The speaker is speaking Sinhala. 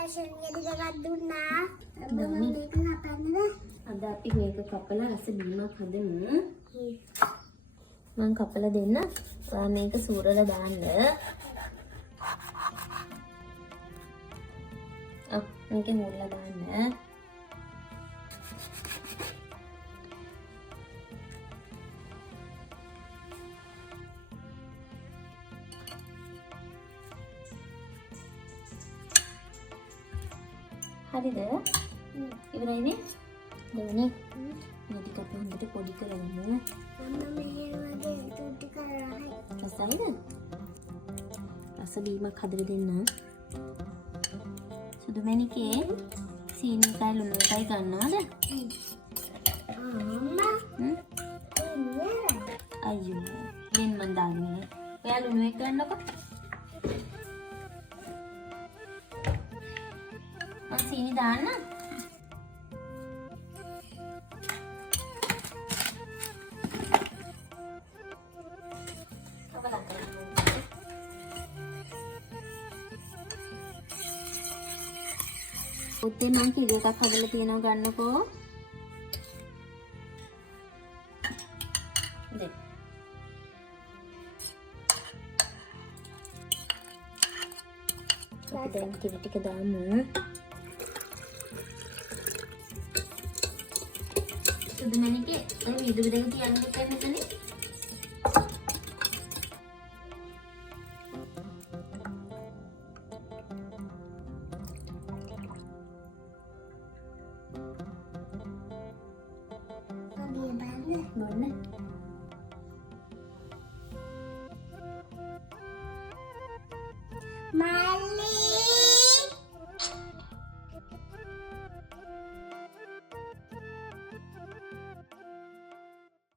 රෂන් ගෙඩි දෙකක් දුන්නා. මම මේක කපන්නද? අද අපි මේක කපලා රස බීමක් හදමු. මම කපලා දෙන්න. ඔයා මේක සූරලා දාන්න. මේකේ මුල්ලා දාන්න. හරිද? ඉවරයිනේ. දෙවනේ. මේක අපි හොඳට පොඩි කරගමු. මම මේ වගේ තුටි කරලා රසයිද? රස බීමක් හදලා දෙන්න. සුදු මැණිකේ සීනි එකයි ලුණු එකයි ගන්නවද? අම්මා අයියෝ. දැන් මන් දාන්නේ. ඔයා ලුණු එක ගන්නකො. මම සීනි දාන්න. උත්තේ මං කිරි එකක් හදලා තියෙනවා ගන්නකෝ. දෙන්න. අපි දැන් කිරි ටික දාමු. සුදු මැණිකේ ඔය විදුලි දෙක තියන්න එපා මෙතන.